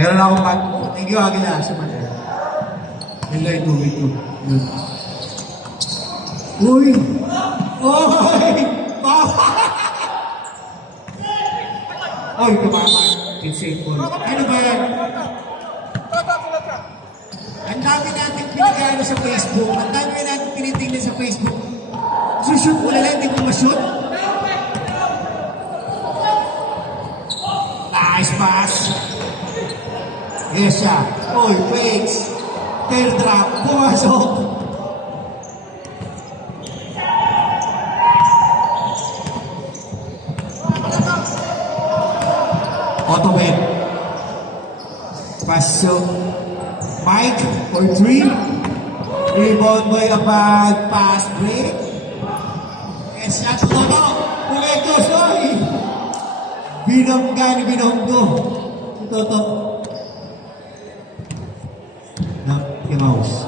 Meron akong pag... Thank you, Agila, sa Manila. Nila ito. Uy! Uy! Uy, tumama. Insane ball. Ano ba yan? Ang dami natin pinagano sa Facebook. Ang dami natin tinitingnan sa Facebook. Sushoot mo na lang, hindi mo ma-shoot. Nice pass. Yes siya. Uy, fakes. Tail drop. Pumasok. Autobet. Pass to Mike for 3. Rebound by Abad. Pass break. Yes siya. Toto. Pumeto. Sorry. Binongga ni Binonggo. Toto. Mickey Mouse.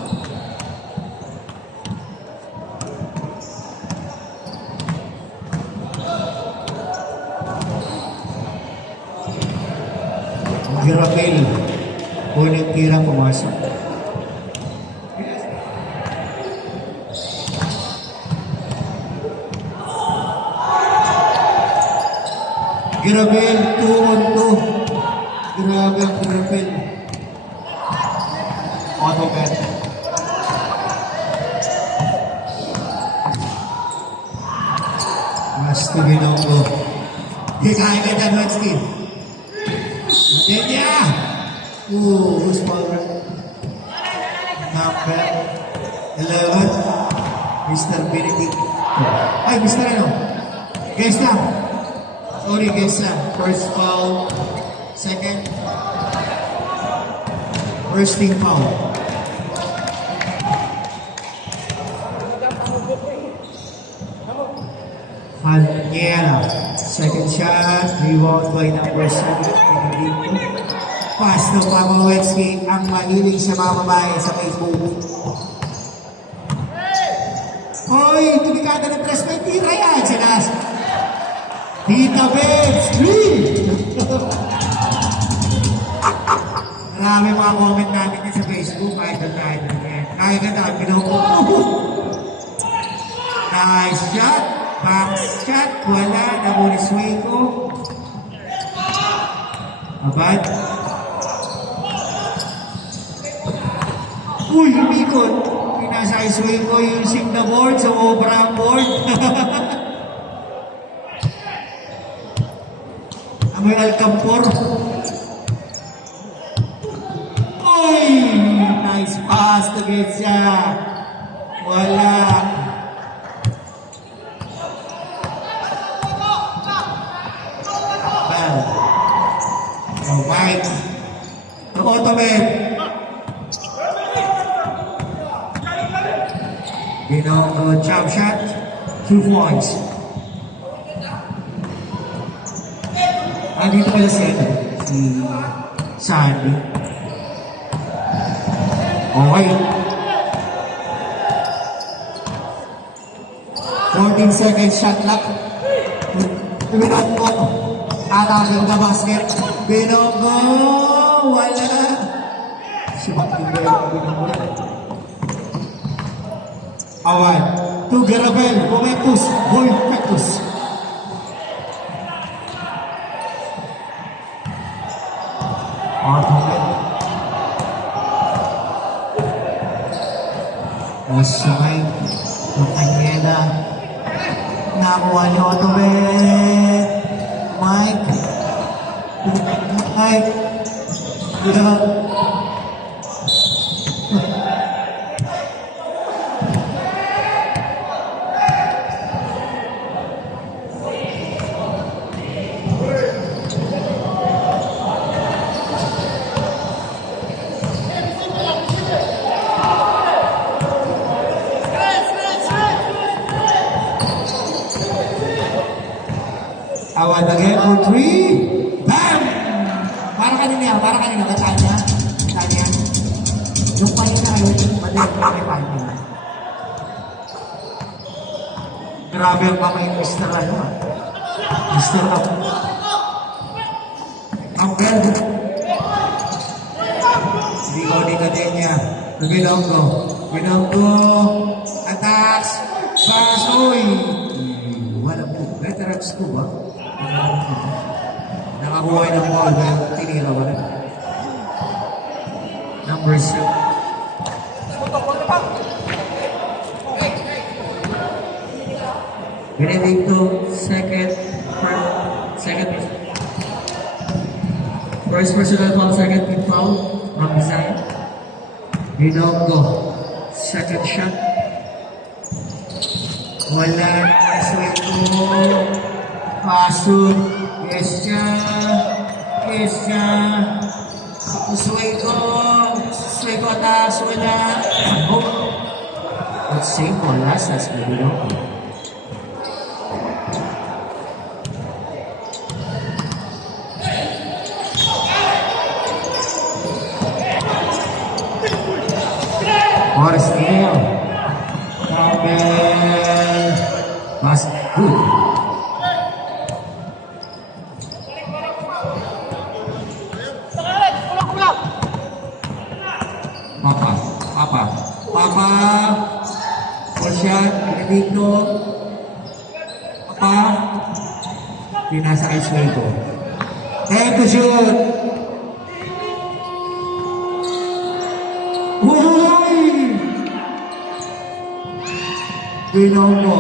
Girapel. Unang tira pumasok. Girapel, 2-on-2. Girapel. Autobet. Mas to Binonggo. Hikaya ka dyan, Matsky. Matenya! Who's power? Number 11. Mr. Benedict. Ay, Mr. ano? Gesta. Sorry, Gesta. First foul. Second. First team foul. Hanyera. Second shot. Rebound by number 7. Pass ng Mamawetsky. Ang mahilig sa mga babae sa Facebook. Hoy! Tumikada ng press. May tira yan. Sinas. Tita Bets. Marami mga comment namin yan sa Facebook. Kahit na tayo na yan. Kaya ka na. Nice shot. Back shot. Wala. Namulis Waco. Abad. Uy, umikot. Pinasa Waco using the board. Sa obra ang board. Amoy Alcampor. Uy! Nice pass to get siya. Wala. Well. Alright. The Autobet. Binonggo jump shot. 2 points. Dito pala si Sandy. Okay. 14 seconds shot clock. Binonggo. Ataking the basket. Binonggo. Wala. Si Binonggo. Awan. To Garabel. Pumetus. Boy Pectus. Masumay ng Anyela. Nakuha niyo Autobet. Mike. Awad again for 3. Bam! Para kanina, Katanya. Yung pahin na ayaw, may pahin na. Grabe ang kamay ng Mr. Ano. Mr. Up. Ang bell. Rebound ni Catenia. Binonggo. Binonggo. Attacks. Pass. Uy. Wala po. Veterans ko ba? Nakakuha ng ball. Tinira ba na? Number 6. Benedicto, second first personal foul, second team foul, from Bisaya. Binonggo, second shot. Wala na Sueco. Pasok. Yes siya. Yes siya. Sueco. Sueco atas. Wala. Oh. Let's see. Wala sa Binonggo. Morris Neal. Campbell. Pass. Good. Papa. Full shot. Benedicto. Papa. Pinasa kay Sueco. Time to shoot. Binonggo.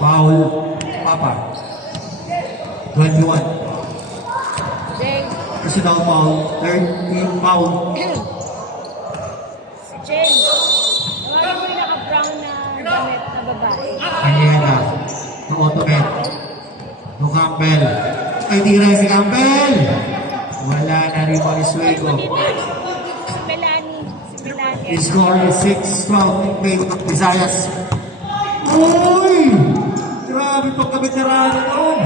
Foul. Papa. 21. Personal foul. Third team foul. Si Jen. Nawala mo yung naka-brown na damit na babae. Kanyera. No Automet. No Campbell. Ay, tira si Campbell. Wala na rin po ni Sueco. Si Melanie. The score is 6-12 in favor of Visayas. Uy! Grabe pang kabitarahan doon.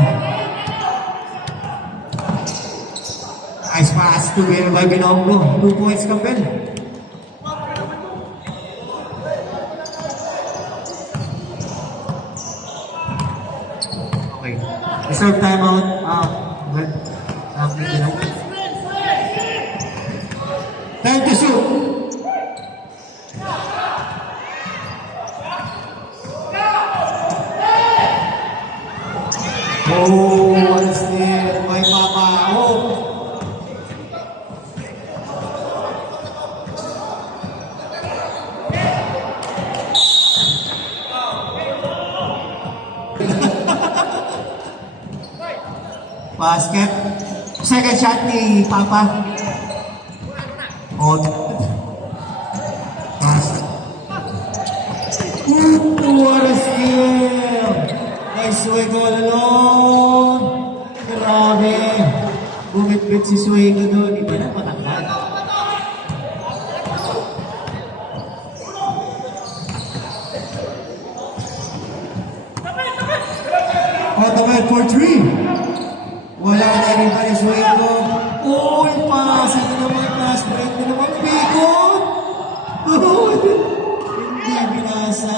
Nice pass to win by Binonggo. 2 points Campbell. Okay. Reserve timeout. Time to shoot. Oh, what is this? My Papa. Oh. Basket. Second shot ni Papa. Oh. Pass. What a skill. Nice Sueco all alone. Grabe. Bumit-bit si Sueco doon. Iba na patanggal. Automatic for 3. Wala na rin pa ni Sueco. Uy, pass. Ito naman, pass. Break na naman. Pikot. Hindi binasa.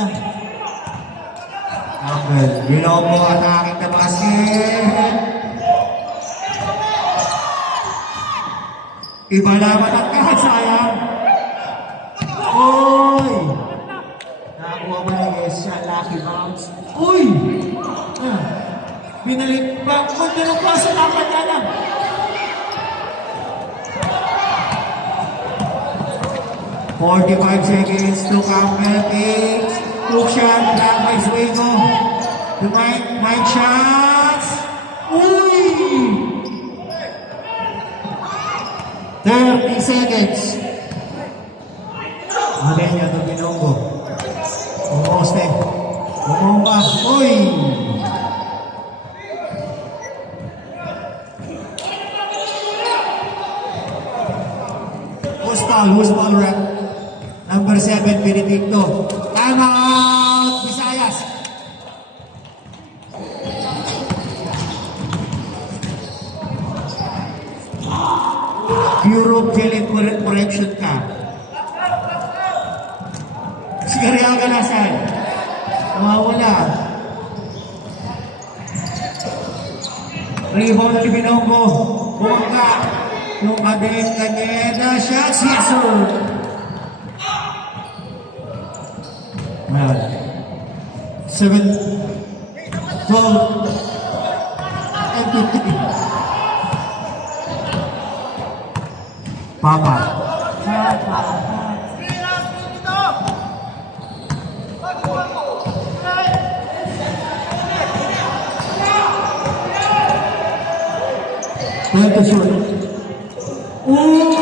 Campbell. Binonggo at aking na basket. Iba naman ang kahit sayang. Uy. Nakakuha mo na yes siya. Lucky bounce. Uy. Binalik pa. Kung tinong klase dapat na lang. "45 seconds to Campbell takes. Hook shot. Back by Sueco. The Mike shots. Uy! 30 seconds. Maganda ito Binonggo. Umoste. Bumomba. Uy! Who's ball rep? Number 7, Benedicto. Time out, Visayas. Europe Jelly correction ka. Sigariyaga na saan? Nawawala. Rebound ni Binongo. Bongga. Yung Adeng Caneda. Shots. Yes, sir. Well, 7, 12, and 15. Papa. Well, to shoot. Ooh!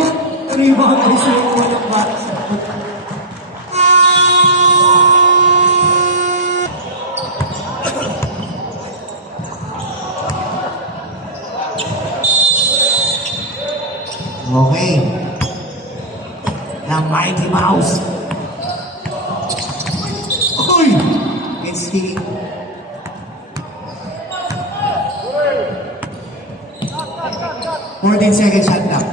Rebound ay sa yung walang box. Okay. The Mighty Mouse. Uy! It's the 14 second shot lang.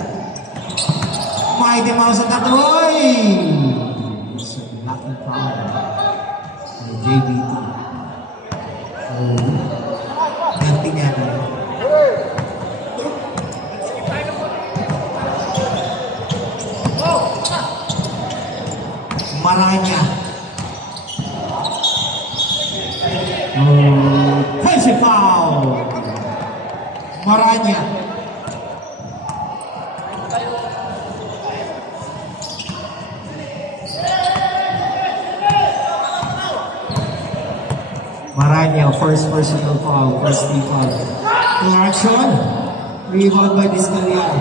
Mighty Mouse at Tatoy! It's a lucky foul. JBT. Oh. 30 niya na. Maranya. Offensive foul. Maranya. Maranya, first personal foul, first team foul. Action. Rebound by Discalian.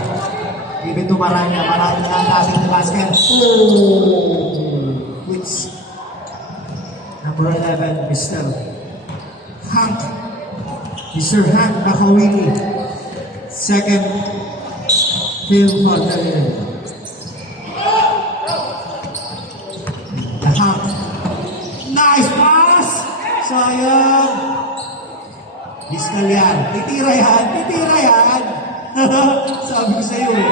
Give it to Maranya. Maranya na passing the basket. Oh! Which number 11, Mr. Hank. Mr. Hank Nakawili. Second field for the Hank. Nice pass! Sayang! Discalian. Titira yan! Titira yan! Sabi ko sa'yo eh.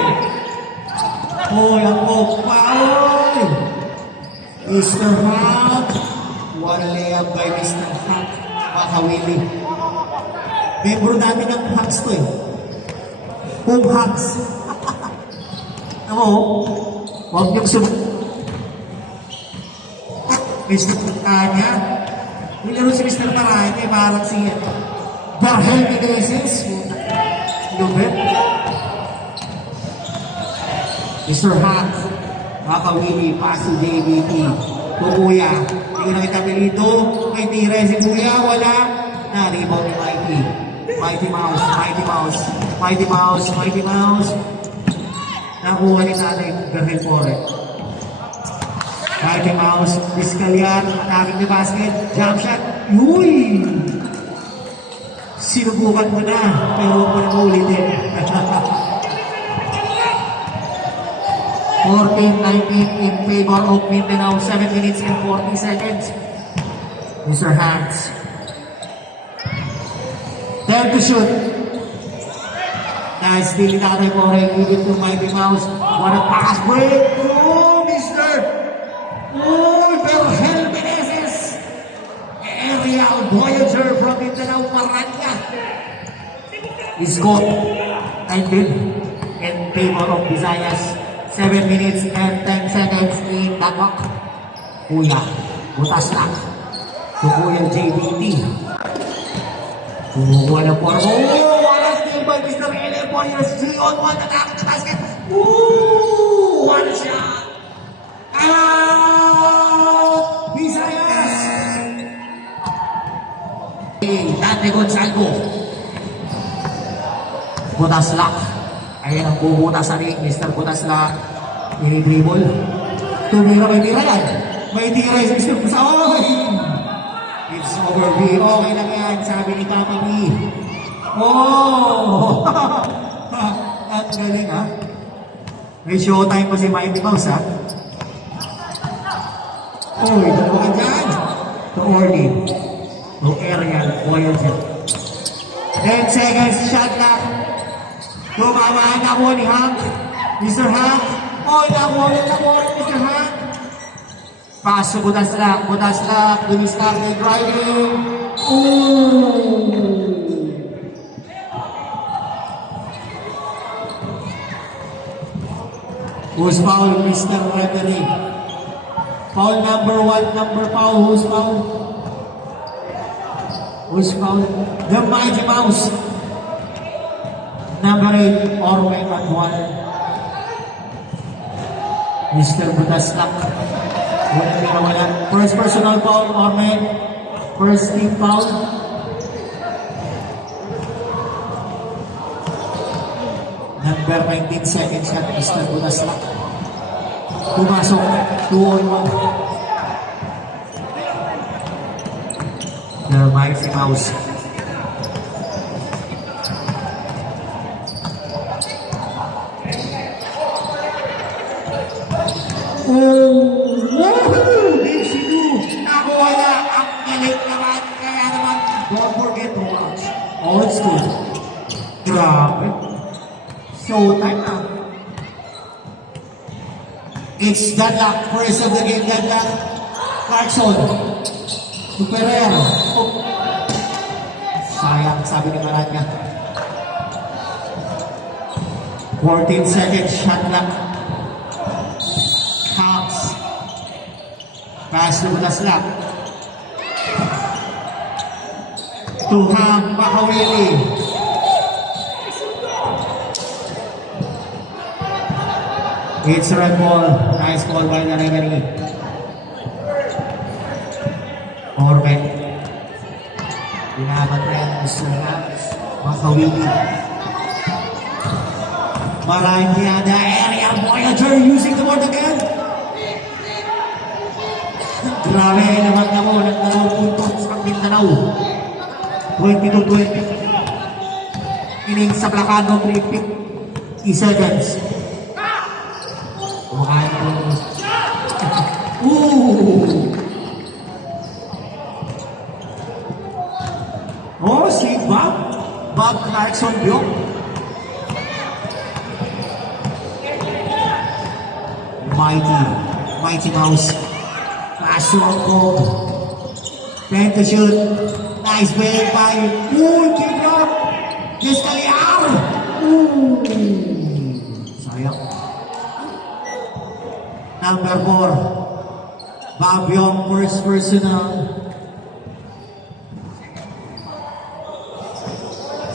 Oh, yung foul! Mr. Hank. One layup by Mr. Hank Makawili. Membro namin ng Hanks to eh. Home Hanks. Ano? Huwag niyong Mr. Tanya. Nilaro si Mr. Taranya. Parang si Barhel Meneses. Lubet. Mr. Hank Makawili, pass to JBT. Kuya, hindi na kita pilito. May tira si Kuya, wala. Na-rebound ni Mighty. Mighty Mouse, Mighty Mouse, Mighty Mouse, Mighty Mouse. Nakuha ni Nanay Berhel Pore. Mighty Mouse, Discalian, attacking the basket, jump shot. Uy! Sinubukan mo na, pero huwag mo na ulitin. 14-19 in favor of Mindanao, 7 minutes and 40 seconds. Mr. Hanks. There to shoot. Nice steal ni Tatay Pore, give it to Mighty Mouse. What a pass break! Oh, Mr. Oh, Berhel Meneses. Aerial Voyager from Mindanao, Maranya. He scored 19 in favor of Visayas. 7 minutes and 10 seconds in the clock. Kuya, butas lang. Kuya JBT. Kumukuha ng form. Oh, wala steal by Mr. LM Warriors. 3-on-1 attack the basket. Ooh, one shot. Out! Visayas! Dante Gonzalo. Butas lang. Ayan ang bubutas sa ring, Mr. Butasla. Ini-dribble. Tumira, may tira yan. May tira si Mr. Butasla. It's over B. Okay lang yan, sabi ni Papa B. Oh! At galing ha. May showtime pa si Mighty Mouse ha. Oh, ito po ka dyan. To Orly. To Aerial Voyager. 10 seconds, shot na. Tumamaan na po ni Hank. Mr. Hank. Oh, nakuha ni Mr. Hank. Pass to Budaslak. Budaslak, will start the driving. Ooh! Who's foul, Mr. Referee? Foul number 1, number foul. Who's foul? Who's foul? The Mighty Mouse. Number 8, Orwell Manuel. Mr. Budaslak. Walang pinawala. First personal foul, Orwell. First team foul. Number 19 seconds shot, Mr. Budaslak. Pumasok, 2-on-1. The Mighty Mouse. Dipsidu, nakuha na ang galing naman. Kaya naman, don't forget to watch. Old school. Grabe. Showtime na. It's Dadlock, first of the game, Dadlock. Clarkson. Superero. Oh. Sayang, sabi ni Maranya. 14 seconds, shot clock. Hawks. Pass to Budaslak. To Ham Makawili. It's a red ball. Nice ball by the referee. Orben. Binabat na yan ang Hams Makawili. Maranya, the area Voyager using the board again. Grabe naman na mo ng 2 puntos sa Mindanao. 22-20. Ining sa Blacano, 3 seconds. Kumakain ko. Oh, si Bob Clarkson Biok. Mighty Mouse. Pass to Uncle. Trying to shoot. Nice play by kick up. Descaliar. Sayang. Number 4. Babyong, first personal.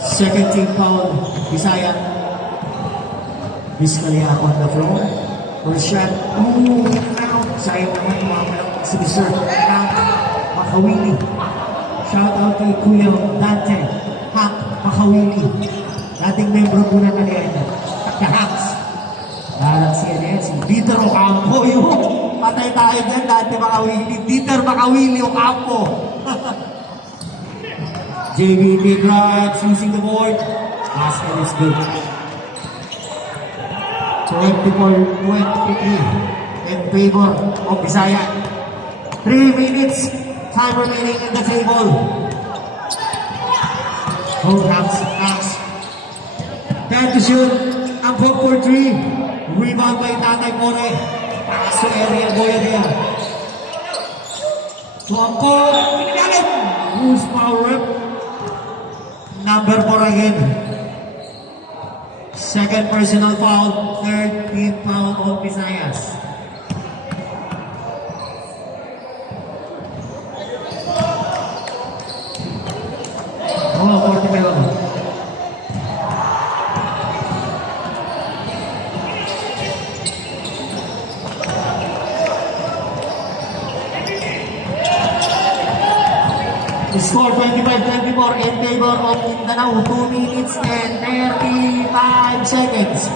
Second team foul. Bisaya. Descaliar on the floor. First shot. Out. Sayang naman mga si Mr. Makawili. Shout out kay Kuya Dante. Hap Makawili. Dating membro po na kanina. Haks. Dalang CNN. Si Dieter Ocampo yun. Patay tayo dyan. Dante Makawili. Dieter Makawili Ocampo. JVP grabs using the board. Basket is good. 24-23 in favor of Bisaya. 3 minutes time remaining in the table. Hams. 10 to shoot. Ang book for 3. Rebound by Tatay More. Pass to area Boyaria. Tuangko. Pinagalit. Who's power up? Number 4 again. Second personal foul, third team foul of Visayas. Oh, 40 Score 25-24 in favor of Mindanao. 2 minutes and 35 seconds.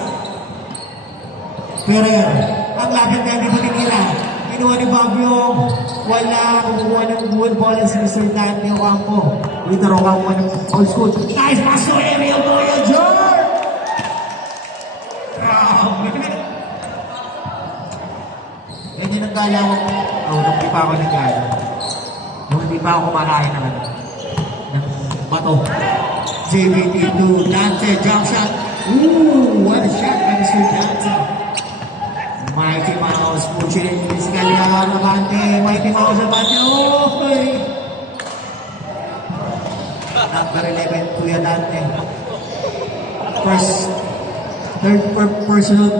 Ferrer, ang lapit na hindi nila. Kinuha ni Fabio, wala kumuha ng good ball si Mr. Dante Ocampo. Dito Ocampo ng old school. Nice pass to area Voyager! Hindi naggalawang. Hindi pa ako naggalawang. Hindi pa ako kumakain ng bato. JVT to Dante, jump shot. What a shot by Mr. Dante. Mighty Mouse, pushing Chris Galliano, abante. Mighty Mouse, abante. Oy! Number 11, Kuya Dante. Third person,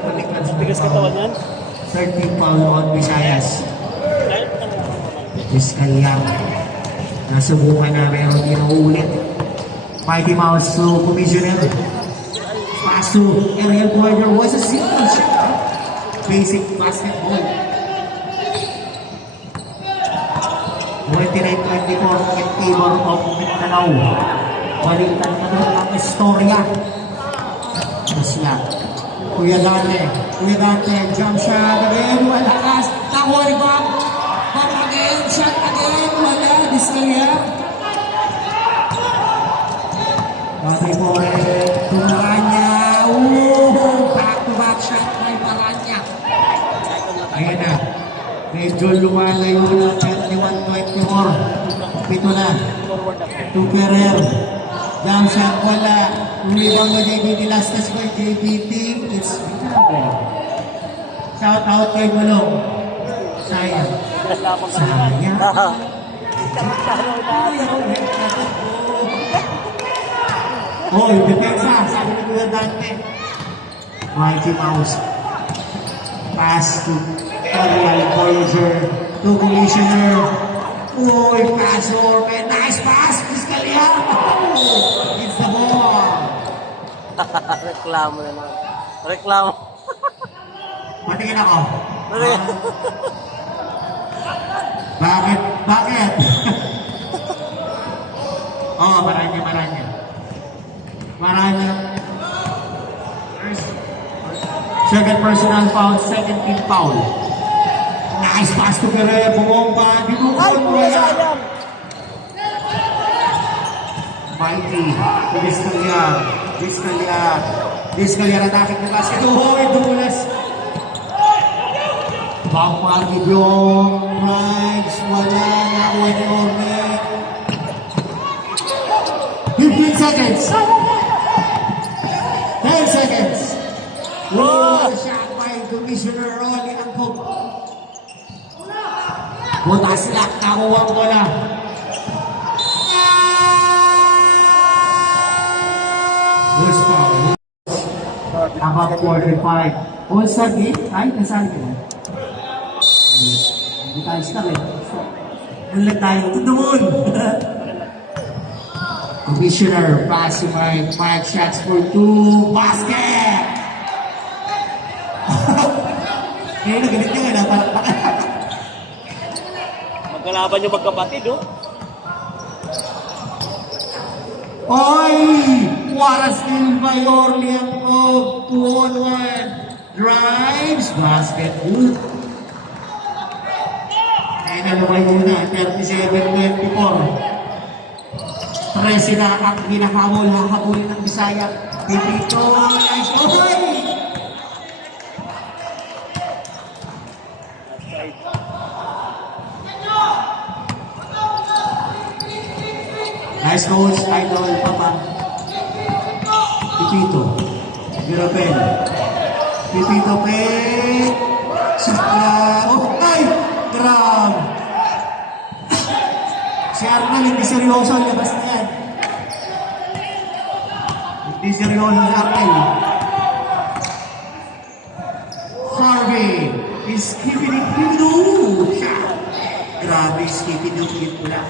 balikan sa Tigas katawan yan. 13 foul on Visayas. Vizcaya. Nasubukan na pero hindi na uulit. Mighty Mouse to Commissioner. Pass to Ariel Boyer was a simple shot. Basic basketball. 29-24 in favor of Mindanao. Balikan na doon ang istorya. Masya. Kuya Dante, jump shot again, malakas. Nakuha ni Bob. Bob again, shot again, wala. Vizcaya. Batay po Maranya. Back-to-back shot by Maranya. Ayan na. Medyo lumalayo na 31-24. Pito na. To Ferrer. Jump shot, wala. Rebound na JBT. Last touch by JBT. It's Vinable. Shout out kay Gulong. Sayang. Sayang. Oh, yung depensa. Sabi ni Kuya Dante. Mighty Mouse. Pass to Ariel Voyager. To Commissioner. Oh, yung pass over. Nice pass. Vizcaya. Oh, it's the ball. Reklamo na naman. Reklamo. Patingin ako. Bakit? Bakit? Oh, Maranya. First, second personal foul, second team foul. Nice pass to Guerrero, bumomba, dinukot mo yan. Mighty, Vizcaya na nakit na basket. Oh, dumulas. Bangmar ni Blom, Primes, wala na, wala orme. 15 seconds. 10 seconds. Oh, shot by Commissioner Ronnie Angkog. Butas lang, nakuha ko na. Bulls foul. About 45. All-Star game? Ay, nasaan ka na? Hindi tayo star eh. Ulit tayo. To the moon. Commissioner, pass to Mike. Mike shots for 2. Basket! Ngayon na ganit nyo na. Magkalaban yung magkapatid, oh. Oy! What a steal by Orlean of 2-on-1. Drives. Basket. Good. Ayun na naman muna. 37-24. 13 na ang hinahamol. Hahabulin ng Bisaya. Dito. Nice. Oy! Nice coach, idol, papa. Pipito. Girapel. Pipito pe. Oh, ay! Grab! Si Arnal, hindi seryoso ang labas na yan. Hindi seryoso si Arnal. Harvey is keeping it blue. Grabe, keeping it blue lang.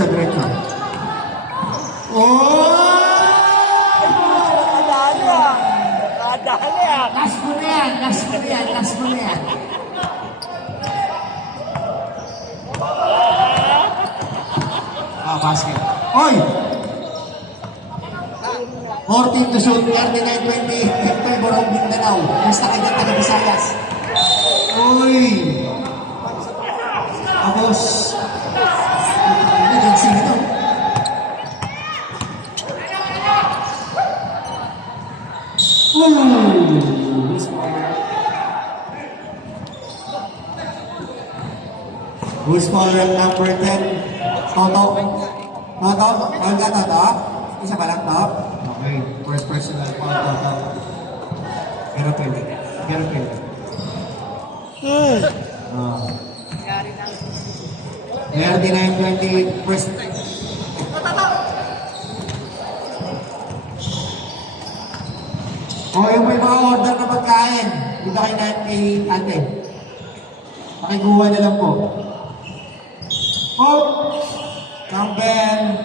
Diretso. Oh! Kadali ah. Last mo na yan. Basket. Oy! 14 to shoot, 39-20, Hector Borong Mindanao. Basta kagad taga Visayas. Uy! Tapos, nag-sing ito. Who's faller number 10? Toto? Toto? Foul ka, Toto? Isa pa lang, Toto? Okay, first personal foul, Toto. Pero pwede. Pero pwede. Ah. 39-20, first. O, yung may mga order na pagkain, dito kay ate. Pakikuha na lang po. Campbell,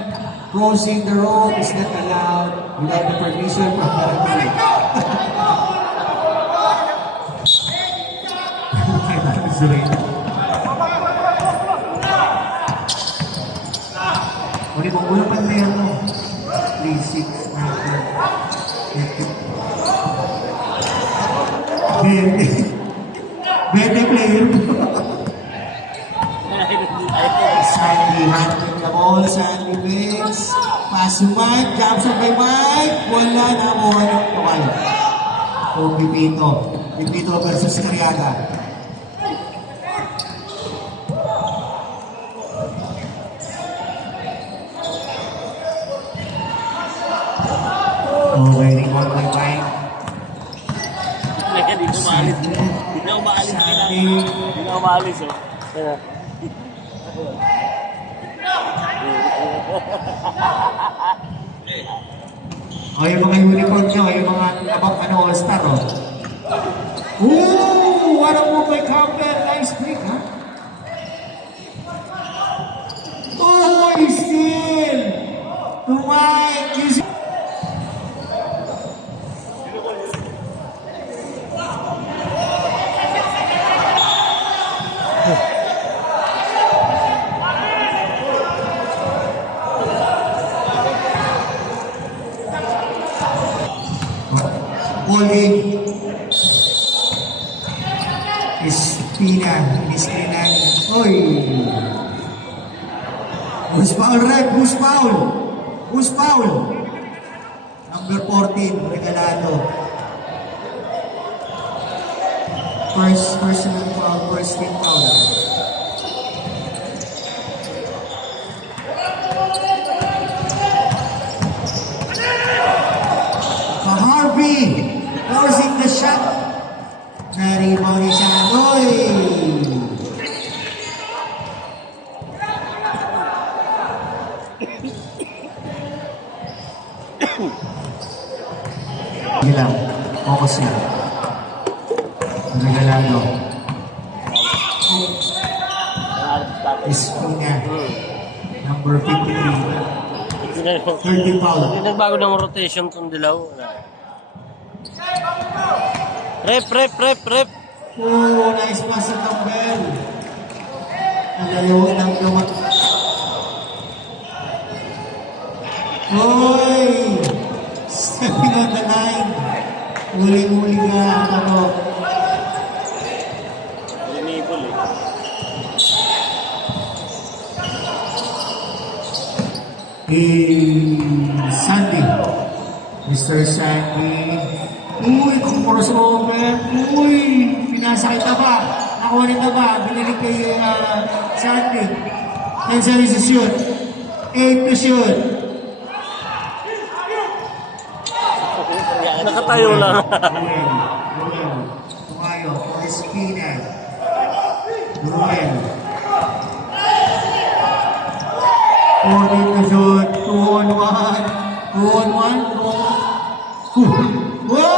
crossing the road is not allowed without the permission from the referee. Uli mo muna pa player mo. 3, 6, 9, 20 player mo. Sandy handling the ball, Sandy Vince. Pass to Mike, jump shot by Mike. Wala na ako ng pawalo. O Pipito. Pipito versus Cariaga. Okay, rebound by Mike. Hindi ko maalis. Hindi na umaalis. Sandy. Hindi na umaalis, oh. Yan, O yung mga unicorn nyo, yung mga abang all-star, o. Ooh! What a move by Campbell! Nice pick, ha? Oh, he's still! To Mike! Holding Espina. Oy! Who's foul, Red? Who's foul? Who's foul? Number 14, Regalado. First personal foul, first team foul. Harvey forcing the shot. Na-rebound ni Sanoy. Gilang, focus na. Regalado. Espina. Number 53. 30 foul. Hindi nagbago ng rotation itong dilaw. Rep. Oh, nice pass sa Campbell. Ang lalawa ng lumat. Oy! Stepping on the line. Uli-uli ka, ano. Linibol, Sandy. Mr. Sandy. Uy, crossover. Uy, pinasa kita ba? Nakuha rin na ba? Binilig kay Sandy. 10 series to shoot. 8 to shoot. Nakatayo lang. Ruel. Tumayo. Espina. Ruel. 14 to shoot. 2 on 1. 2 on 1. Wow!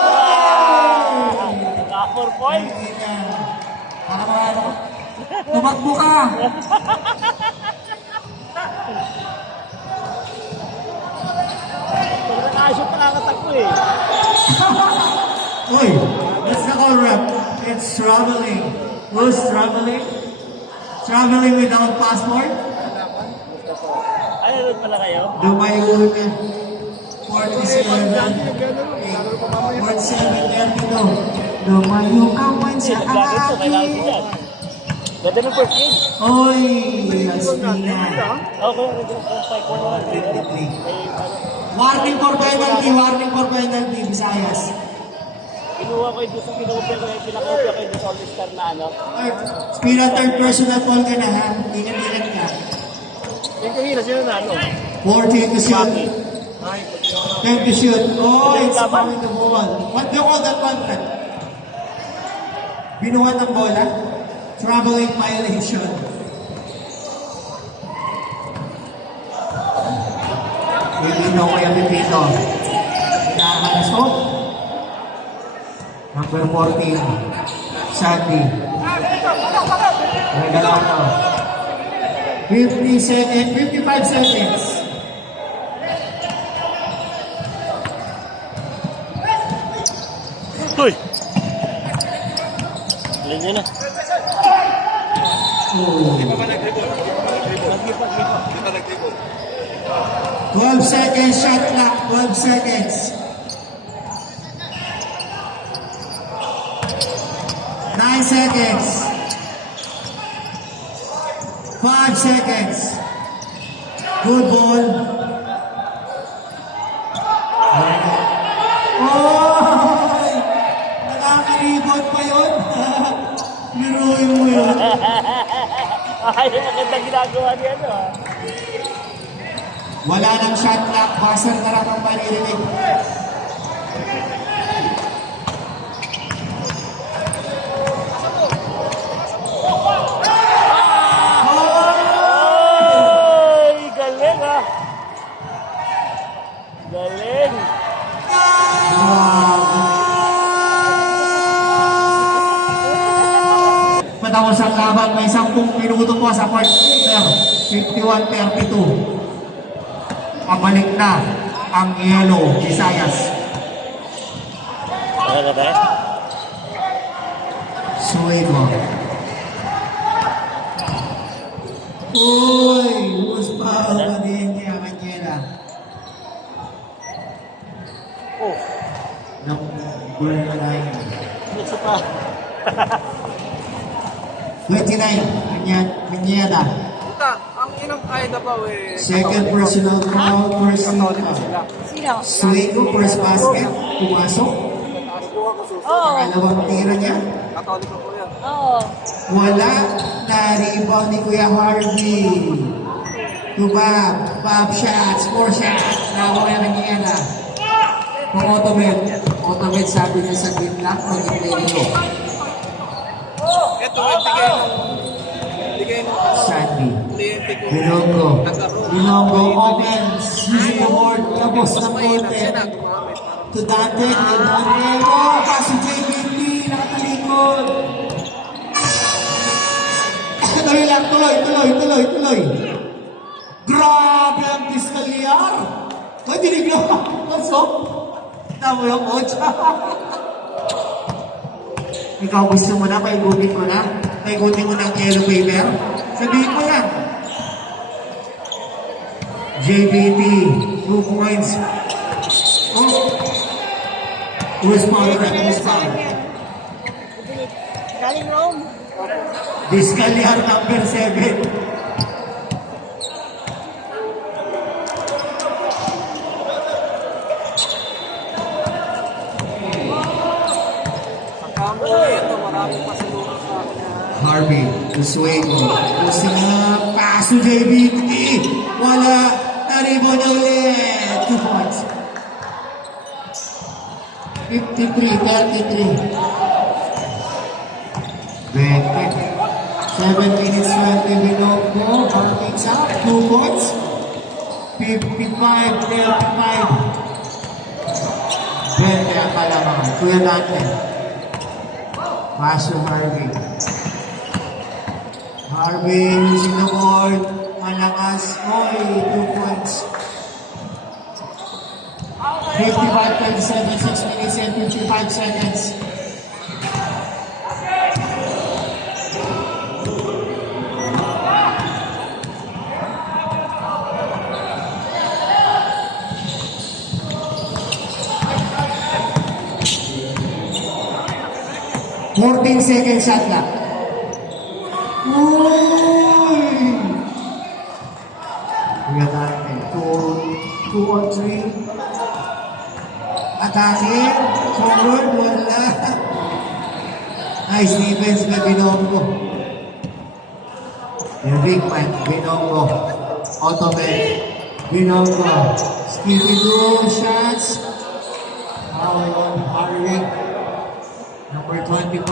4 points. Tumakbo ka! Pag nakashoot, nakakatakbo eh. Uy, that's the call rep. It's traveling. Who's traveling? Traveling without passport? Ay, ano pala kayo? Dumayo na. 47. dati naglalaro. Naglalaro pa mamaya. 17-32. Lumayo ka man sa Bakit to? Kailangan ko akin. yan. Ganda ng first game. Oy, Lasmina. Okay, ano 53. Warning for penalty, warning for penalty, Visayas. Kinuha ko yung gusto kinupya ko yung pinakopya ko yung All Star na ano. Speed on third personal ball ka na ha. Ingat-ingat ka. Yung kanina sino na ano? 40 to shoot. Maki. 10 to shoot. Oh, it's coming to ball. What do you call that one? Binuhat ng bola. Traveling violation. Hindi kaya Pipito. Nakakalas ko. Number 14. Sandy. Regalado. 50 seconds, 55 seconds. Uy! Alin nyo na. Oh. 12 seconds shot clock, 12 seconds. Nine seconds. 5 seconds. Good ball. Oh! Nakakaribot pa yun. Biruin mo yun. Ay, magandang ginagawa niya ano ah. Wala nang shot clock. Buzzer na lang ang maririnig. Ay, galing ah. Galing. Patapos ang laban, may 10 minuto po sa fourth quarter. 51-32. Pabalik na ang Yellow Visayas. Ano na ba? Suego. Uy! Who's pa ang niya kanyera? Oh, Number 9. isa pa. 29. Kanyera. Ang inang Aida pa eh. Second personal foul, first Katoliko foul. sila. Sino? Suego, first basket. Pumasok. Oo. Pangalawang tira niya. Katoliko po yan. Oo. Wala na rebound ni Kuya Harvey. Tubab, 5 shots, 4 shots. Nakuha na niya na. Kung automate sabi niya sa gitna, mag-play nyo. Ito ay bigay ng Sandy. kliyente ko. Bilongo. Bilongo opens. Using the board. Tapos Mas ng mainam siya na bote. gumamit. To Dante. And Dante. Oh, pass to JBT. Nakatalikod. Tuloy lang. Tuloy. Grabe ang Pistalyar. Ay, dinig nyo. Pasok. Tama yung coach. Ikaw gusto mo na, paigutin mo na. Paigutin mo ng yellow paper. Sabihin mo lang. JBT, 2 points. Oh. Who's foul? Who's foul? Galing Rome. Discalyar number 7. Pagka mo ito, maraming pasalunod sa akin. Harvey, Usuego. Gusto na paso JBT. Wala. Naribo na ulit. 2 points. 53-33. 7 minutes 20 Binogo. Counting up. 2 points. 55-35. 20 ang kalaman. Kuya Dante. Paso Harvey. Harvey using the board. Malakas. Oy, 2 points. 55-37, 6 minutes and 55 seconds. 14 seconds shot clock. Uy! Tingnan natin. 2 on 3. Attacking. Forward. Wala. Nice defense by Binongo. Yung big man. Binongo. Automatic. Binongo. Skilly do shots. Foul on Harvick. Number 25.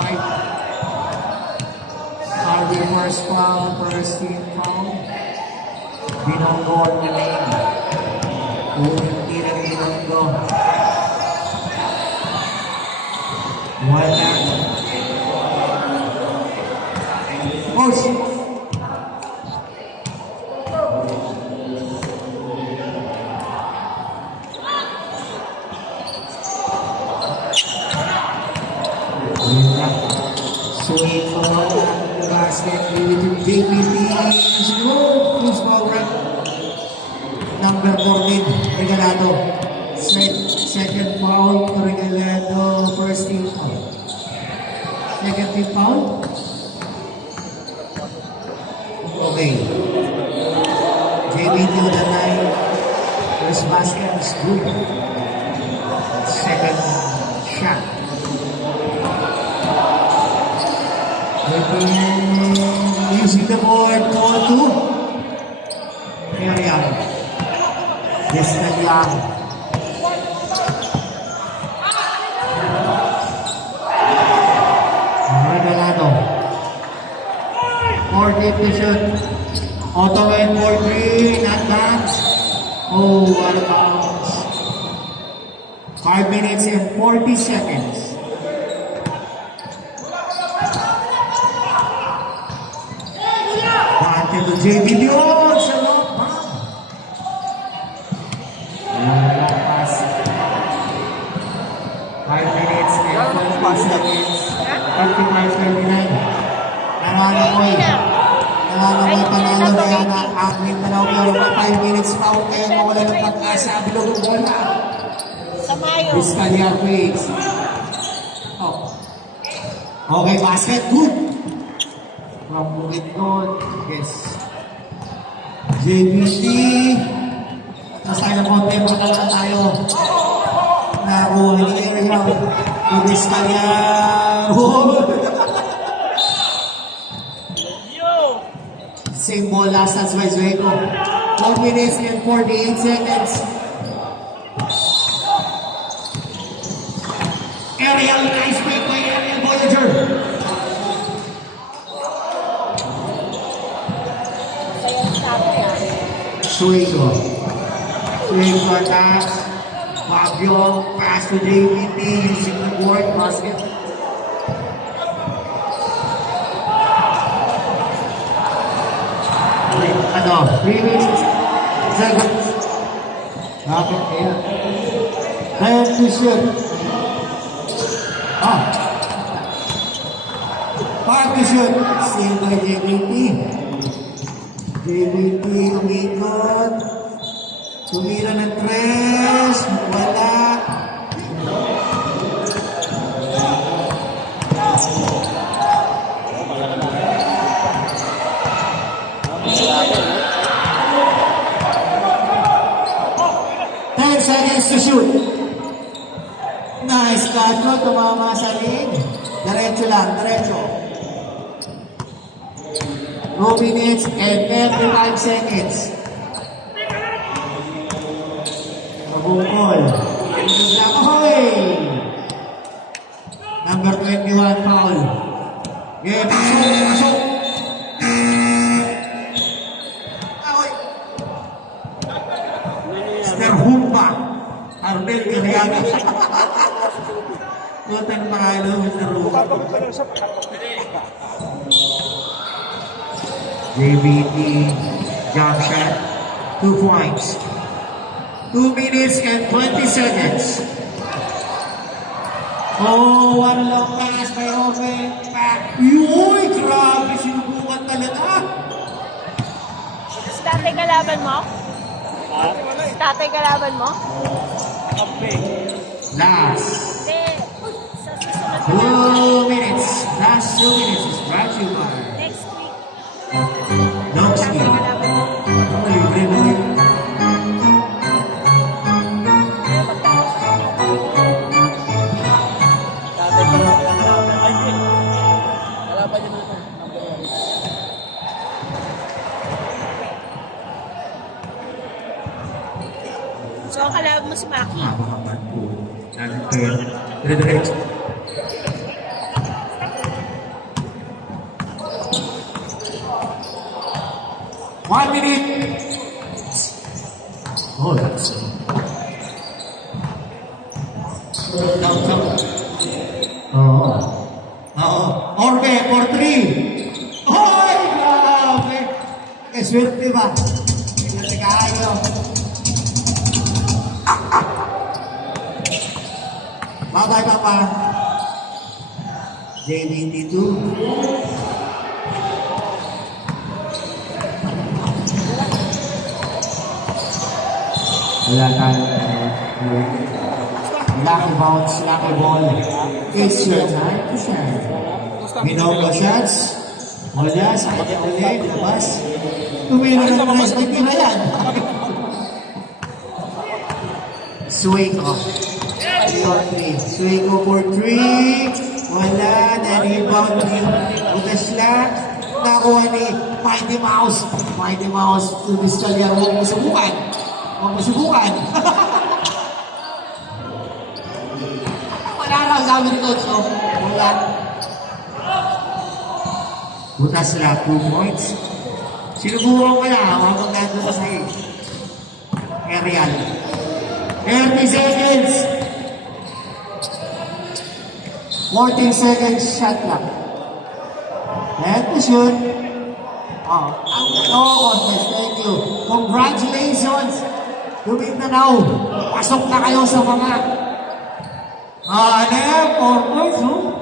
Harvick first foul. First team foul. Binongo on the lane. Hindi na Binongo. Wala. Coach. Swing for the basket. Between JPT and Slow. Who's foul right? Number 14, Regalado. Second foul, Regalado. First team foul. Second team foul. Okay. JPT on the line. First basket is good. Second shot. Using the board, 2-2. Area. Descalian. Regalado. 4-8 vision. Auto and 4-3. Not bounce. Oh, what a bounce. 5 minutes and 40 seconds. To JB Dion sa loob, ha? Wala pass. 5 minutes and 20 seconds. 35-39. Nananamoy. Nananamoy panalo kaya na amin na lang pero 5 minutes foul kaya mawala ng pag-asa. Bilog ang bola. Sa Mayo. Biscalia Quakes. Oh. Okay, basket. Good. From Bukit Gold. Yes. JBC. Tapos tayo ng konti. Magkala tayo. Nakuha ni area. Ubis ka niya. Same ball last touch by Zueco. 4 minutes and 48 seconds. Aerial nice break by Ariel Voyager. Suego. Suego attacks. Fabio pass to JVP using the board basket. Ano? 3 minutes. Seconds. Bakit kaya? Time to shoot. Ah. Time to shoot. Save by JVP. JVP umikot. Tumira ng 3. Wala. Seconds to shoot. Nice cut ko. Tumama sa lid. Diretso lang. Diretso. 2 minutes and 35 seconds. Mabungkol. Ahoy! Number 21 foul. Okay, pasok. Pasok. Ahoy! Mr. Humpa. Arbel Gariaga. Kutan pangalan Mr. Humpa. JVP jump shot, 2 points. 2 minutes and 20 seconds. Oh, what a long pass by Open. Back. Uy, grabe, sinubukan talaga. Tatay kalaban mo? Tatay kalaban mo? Last. Hindi. Sa susunod na. 2 minutes. last 2 minutes is brought to you by Next week. Noxy. Kalaban mo. Libre mo yun. Dati pa lang ay, kalaban niya naman. So, ang kalaban mo si Maki. Napakaman po. Kaya, dire-diretso. One minute. Oh, that's Oo. Oo. Orbe, for 3. Hoy, grabe. Swerte ba? Swerte kayo. Bye-bye, Papa. J22. Wala tayo. Lucky bounce, lucky ball. It's your time to shine. Minaw ka shots. Wala, sayang ulit, labas. Tumira ng press, may tira yan. Swing off. 3-on-3. Swing ko for 3. Wala, na-rebound yung butas lang. Nakuha ni Mighty Mouse. Mighty Mouse, tumis ka niya, huwag mo subukan. Huwag mo subukan. Wala raw sabi ni Coach, oh. Wala. Butas lang, 2 points. Sinubukan ko na, habang nandun pa sa aerial. 30 seconds. 14 seconds shot lang. Let me shoot. Oh, contest. Thank you. Congratulations to Mindanao. Pasok na kayo sa mga ano yan? 4 points, oh.